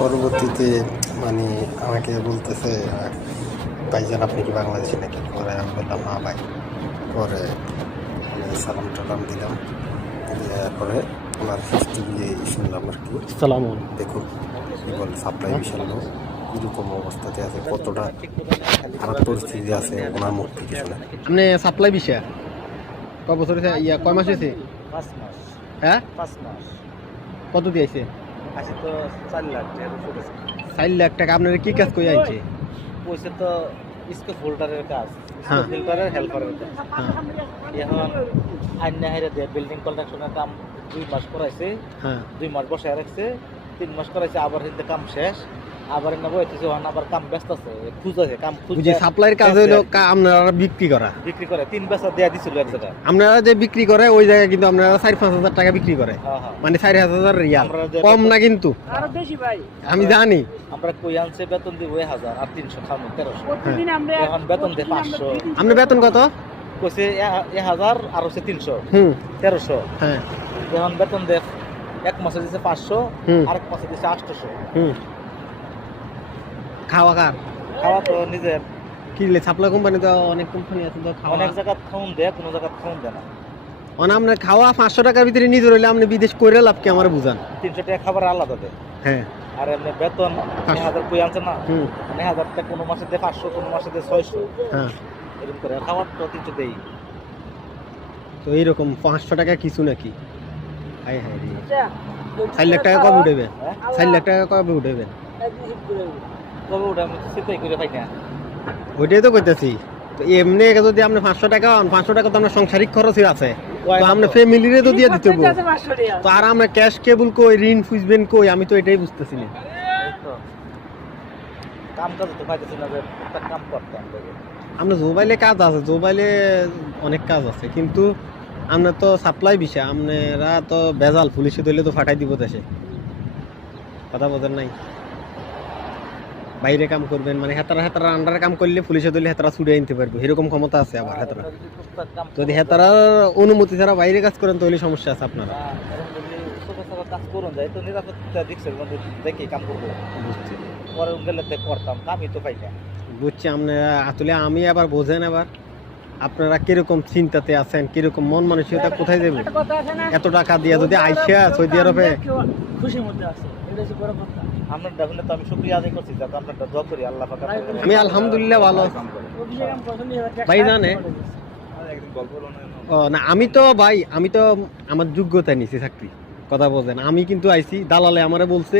পরবর্তীতে মানে আমাকে বলতেছে ভাইজান আপনি কি বাংলাদেশি নাকি? পরে আমি বললাম হ্যাঁ ভাই। পরে আমি সালাম টালাম দিলাম, পরে ওনার হিস্ট্রি দিয়ে শুনলাম আর কি। সালাম দেখুন কি বলে, সাপ্লাই বিশাল লোক কীরকম অবস্থাতে আছে, কতটা খারাপ পরিস্থিতি আছে ওনার মুখ থেকে শুনে। আপনি সাপ্লাই বিষয় কয় বছর হয়েছে? কয় মাস হয়েছে? 5 মাস। হ্যাঁ 5 মাস। কত দিয়েছে? আছে তো 4 লাখ টাকা পড়েছে। 4 লাখ টাকা আপনার কি কাজ করে আনছে? পয়সা তো স্কোপ হোল্ডারের কাজ, হ্যাঁ। স্কোপ হোল্ডারের হেল্পারের কাজ। হ্যাঁ এখন আইনা হাইরা দিয়ে বিল্ডিং কন্ট্রাকশনের কাম 2 মাস করাইছে, হ্যাঁ 2 মাস বসায় রাখছে, 3 মাস করাইছে, আবার হিন্দে কাম শেষ, আবার এনে বইতেছে, আবার কাম ব্যস্ত আছে, খুঁজতেছে কাম বুঝি সাপ্লাইয়ের কাজ হইলো আপনারা বিক্রি করা। বিক্রি করে 3 বেচা দেয়া দিছিল এক জায়গায়। আপনারা যে বিক্রি করে ওই জায়গায় কিন্তু আপনারা 4-5 হাজার টাকা বিক্রি করে, হ্যাঁ হ্যাঁ। মানে 4,000 রিয়াল, আমরা যে কম না কিন্তু। আরো বেশি ভাই। আমি জানি। আমরা কই আনছে বেতন দিব 1000 আর 300 খামু 1300। প্রতিদিন আমরা এখন বেতন দেয় 500। আপনার বেতন কত? কইছে 1000 আর হচ্ছে 300, হুম 1300। হ্যাঁ এখন বেতন দেয় এক মাসে দিচ্ছে 500, হুম। আরেক মাসে দিচ্ছে 800। হুম খাওয়া কার? খাওয়া তো নিজের। কি সাপ্লাই কোম্পানি তো অনেক কোম্পানি আছে তো খাওয়া। অনেক জায়গা খাউন দেয়, কোনো জায়গা খাউন দেয় না। মানে আপনার খাওয়া 500 টাকার ভিতরে নিজে রইলে আপনি বিদেশ করে লাভ কি আমার বুঝান? 300 টাকা খাবার আলাদা দেয়। হ্যাঁ আর এমনি বেতন 1000 কই আনছে না, হুম 1000 টাকা কোনো মাসে দেয় 500, কোনো মাসে দেয় 600, হ্যাঁ। এরকম করে। খাবার তো 300 দেই। তো এইরকম 500 টাকা কিছু নাকি? হাই হাই রে, 4 লাখ টাকা কবে উঠবে? হ্যাঁ 4 লাখ টাকা কবে উঠবে? তবে ওটা আমি চিন্তাই করে পাই না। ওইটাই তো কইতেছি। তো এমনি যদি আপনি 500 টাকা পান, 500 টাকা তো আপনার সাংসারিক খরচই আছে, তো আপনার ফ্যামিলিরে তো দিয়ে দিতে হবে। তো আর আমরা ক্যাশ কেবল কই, ঋণ ফুসবেন কই, আমি তো এটাই বুঝতেছি না। এই তো কাম কাজ তো পাইতেছি না, যে একটা কাম করতাম তবে। আমরা মোবাইলে কাজ আছে, মোবাইলে অনেক কাজ আছে, কিন্তু আমরা তো সাপ্লাই বিষয়, আপনারা তো বেজাল পুলিশে ধরলে তো ফাটাই দিব দেশে। কথা বোঝেন নাই? বাইরে কাম করবেন মানে হেতারা আন্ডারে কাম করলে পুলিশে ধরলে হেতারা ছুটে আনতে পারবে, এরকম ক্ষমতা আছে আবার হেতারা। যদি টুকটাক কাম যদি হেতারা অনুমতি ছাড়া বাইরে কাজ করেন তাহলে সমস্যা আছে আপনারা। এরকম যদি ছোট ছোট কাজ করুন যায় তো নিরাপত্তা দিচ্ছে মধ্যে দেখি কাম করবো। বুঝছি পরে গেলে তো করতাম, কামই তো পাই না। বুঝছি আপনারা আসলে, আমি আবার বোঝেন আবার আপনারা কিরকম চিন্তাতে আছেন, কিরকম মন মানসিকতা, কোথায় যাবেন এত টাকা দিয়ে যদি আইসা সৌদি আরবে। খুশির মধ্যে আছে, এটা হচ্ছে বড় কথা। আপনার দেখুন তো আমি শুকরিয়া আদায় করছি, যাতে আপনারটা দোয়া করি আল্লাহ পাক আপনাকে। আমি আলহামদুলিল্লাহ ভালো আছি। অফিসে কাম করছেন 2000 টাকা ভাই জানে? একদিন গল্প হলো না। ও না, আমি তো ভাই, আমি তো আমার যোগ্যতা নিছি চাকরি। কথা বলছেন, আমি কিন্তু আইছি দালালে আমারে বলছে